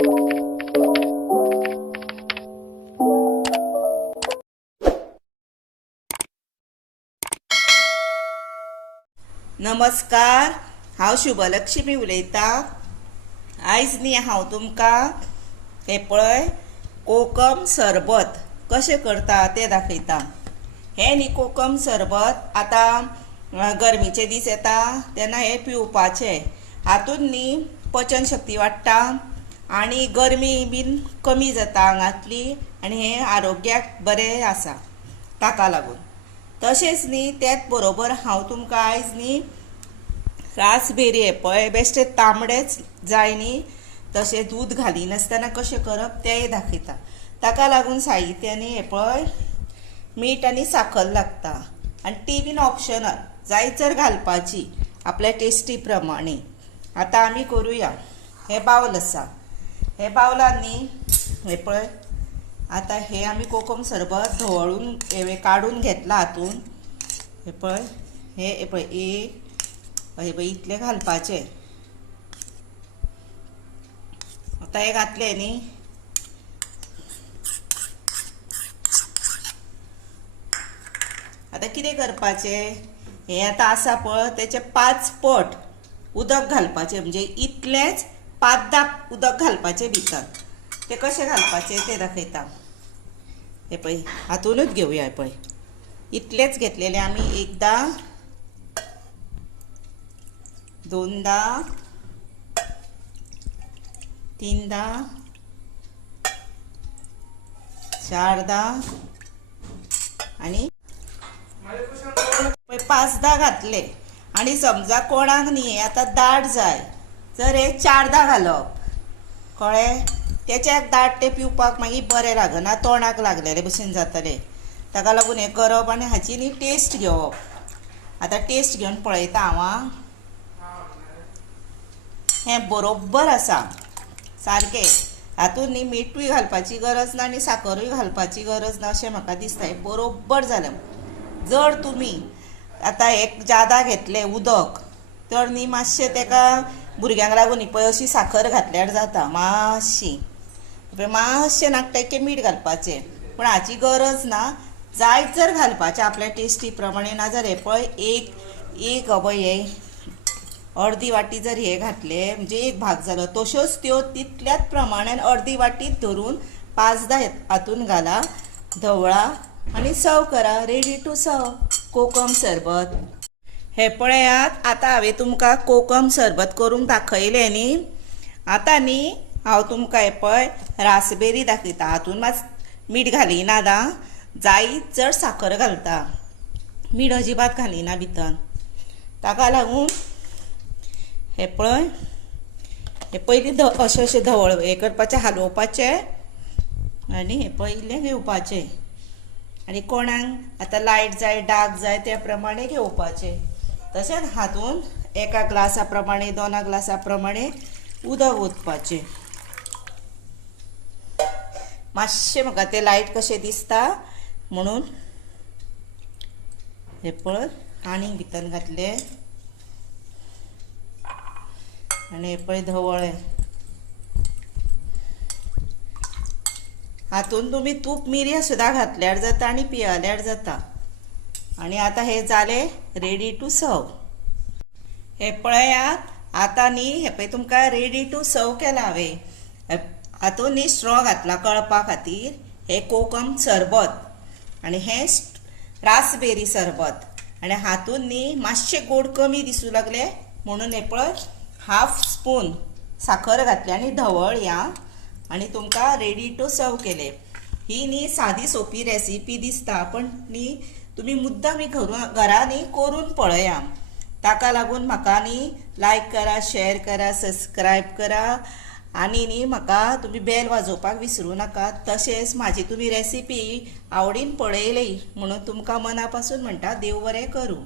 नमस्कार, हांव शुभलक्ष्मी उलयतां। आयज न्ही हांव तुमकां हे पळय कोकम सरबत कशें करता तें दाखयतां। हे न्ही कोकम सरबत आतां गरमेचे दीस येता तेन्ना हे पिवपाचें। हातून न्ही पचन शक्ती वाडटा आनी गरमी बीन कमी जाता आंगांतली आनी हे आरोग्याक बरें आसा। ताका लागून तशेंच न्ही तेच बरोबर हांव तुमकां आयज न्ही रासबेरी हे पळय बेश्टे तांबडेच जाय न्ही तशें दूद घालिनासतना कशें करप तेंय दाखयता। ताका लागून साहित्य न्ही हे पळय मीठ आनी साखर लागता आनी ती बीन ऑप्शनल, जाय जर घालपाची आपल्या टेस्टी प्रमाणे। आतां आमी करुया। हे बावल आसा, हे बावलान न्ही हे पळय आतां हे आमी कोकम सरबत धवळून हे काडून घेतला हातून। हे पळय हे पळय एक हे पळय इतले घालपाचे। आतां हे घातले न्ही आतां कितें करपाचें, हे आतां आसा पळय तेचे 5 पट उदक घालपाचें, म्हणजे इतलेंच 5-10 उदक घालपाचें भितर। ते कशें घालपाचें तें दाखयता। हे पळय हातूनच घेवया, हे पळय इतलेच घेतलेले आमी। एकदा, दोनदा, तीनदा, चारदा आणि 5दा घातले। आणि समजा कोणाक न्ही आता दाट जाय तर हे 4दा घालप, कळ्ळें। त्याच्याक दाट ते पिवपाक मागीर बरें लागना, तोंडाक लागलेले भशेन जातले। ताका लागून हे करप आनी हाची न्ही टेस्ट घेवप। आतां टेस्ट घेवन पळयता हांव। हें बरोबर आसा सारकें। हातून न्ही मीठूय घालपाची गरज ना आनी साखरूय घालपाची गरज ना अशें म्हाका दिसता। हें बरोबर जालें। जर तुमी आतां एक जादा घेतलें उदक तर न्ही मातशें तेका भुरग्यांक लागून न्ही पळय अशी साखर घातल्यार जाता मातशी, मातशें नाका तितकें मीठ घालपाचें, पूण हाची गरज ना। जाय जर घालपाचें आपल्या टेस्टी प्रमाणे, नाजाल्यार हे पळय एक हे अर्दी वाटी जर हे घातले म्हणजे एक भाग जालो, तश्योच त्यो तितल्याच प्रमाणान अर्दी वाटीत धरून 5दा हातून घाला, धवळा आनी सर्व करा। रेडी टू सर्व कोकम सरबत। हे पळयात, आतां हांवें तुमकां कोकम सरबत करून दाखयलें न्ही। आतां न्ही हांव तुमकां हे पळय रासबेरी दाखयता। हातून मात मीठ घालिना दा, जाय जर साखर घालता, मीठ अजिबात घालिना भितर। ताका लागून हे पळय हे पयलीं अशें धवळ हे करपाचें, हालोवपाचें आनी हे पयलें घेवपाचें। आनी कोणाक आतां लायट जाय डार्क जाय त्या प्रमाणे घेवपाचें। तशेंच हातून 1 ग्लासा प्रमाणे 2 ग्लासा प्रमाणे उदक ओतपाचें। मातशें म्हाका तें लायट कशें दिसता म्हणून हे पळय आनीक भितर घातलें आनी हे पळय धवळें। हातून तुमी तूप मिरयां सुद्दां घातल्यार जाता आनी पियाल्यार जाता। आनी आतां हे जालें रेडी टू सर्व। हे पळयात, आतां न्ही हे पळय तुमकां रेडी टू सर्व केला हांवें। हातून न्ही स्ट्रॉ घातला कळपा खातीर। हे कोकम सरबत आनी हे रासबेरी सरबत। आनी हातून न्ही मातशें गोड कमी दिसूं लागले म्हणून हे पळय 1/2 स्पून साखर घातली आनी धवळ्या आनी तुमकां रेडी टू सर्व केले। ही न्ही सादी सोपी रेसिपी दिसता, पण न्ही तुमी मुद्दाम घरा न्ही करून पळया। ताका लागून म्हाका न्ही लायक करा, शेअर करा, सबस्क्रायब करा आनी न्ही म्हाका तुमी बेल वाजोवपाक विसरूं नाका। तशेंच म्हाजी तुमी रेसिपी आवडीन पळयली म्हणून तुमकां मना पासून म्हणटा देव बरें करूं।